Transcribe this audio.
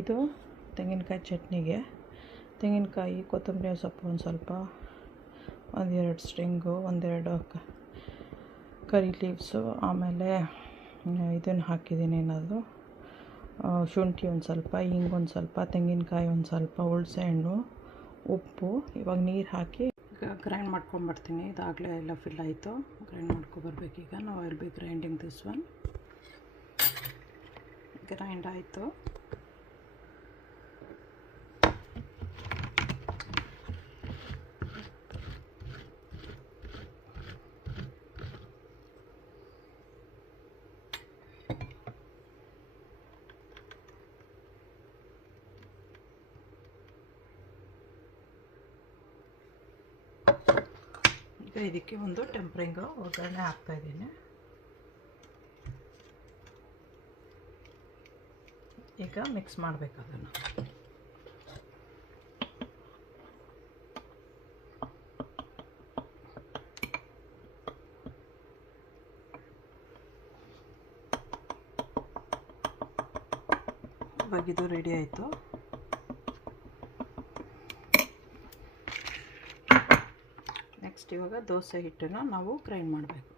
ಇದು ತೆಂಗಿನಕಾಯಿ ಚಟ್ನಿಗೆ ತೆಂಗಿನಕಾಯಿ, ಕೊತ್ತಂಬರಿ ಸೊಪ್ಪು ಒಂದು ಸ್ವಲ್ಪ, ಒಂದೆರಡು ಸ್ಟ್ರಿಂಗು, ಒಂದೆರಡು ಕರಿ ಲೀವ್ಸು, ಆಮೇಲೆ ಇದನ್ನು ಹಾಕಿದ್ದೀನಿ ಏನದು ಶುಂಠಿ ಒಂದು ಸ್ವಲ್ಪ, ಹಿಂಗೊಂದು ಸ್ವಲ್ಪ, ತೆಂಗಿನಕಾಯಿ ಒಂದು ಸ್ವಲ್ಪ, ಹುಣಸೆ ಹಣ್ಣು, ಉಪ್ಪು. ಇವಾಗ ನೀರು ಹಾಕಿ ಈಗ ಗ್ರೈಂಡ್ ಮಾಡ್ಕೊಂಬರ್ತೀನಿ. ಇದಾಗಲೇ ಎಲ್ಲ ಫಿಲ್ ಆಯಿತು. ಗ್ರೈಂಡ್ ಮಾಡ್ಕೊಬರ್ಬೇಕೀಗ. ನಾವು will be grinding this one. Grind ಆಯಿತು. ಈಗ ಇದಕ್ಕೆ ಒಂದು ಟೆಂಪ್ರಿಂಗ್ ಒಗ್ಗರಣೆ ಹಾಕ್ತಾಯಿದ್ದೀನಿ. ಈಗ ಮಿಕ್ಸ್ ಮಾಡಬೇಕು ಅದನ್ನು. ಇವಾಗ ಇದು ರೆಡಿ ಆಯಿತು. ನೆಕ್ಸ್ಟ್ ಇವಾಗ ದೋಸೆ ಹಿಟ್ಟನ್ನು ನಾವು ಗ್ರೈಂಡ್ ಮಾಡಬೇಕು.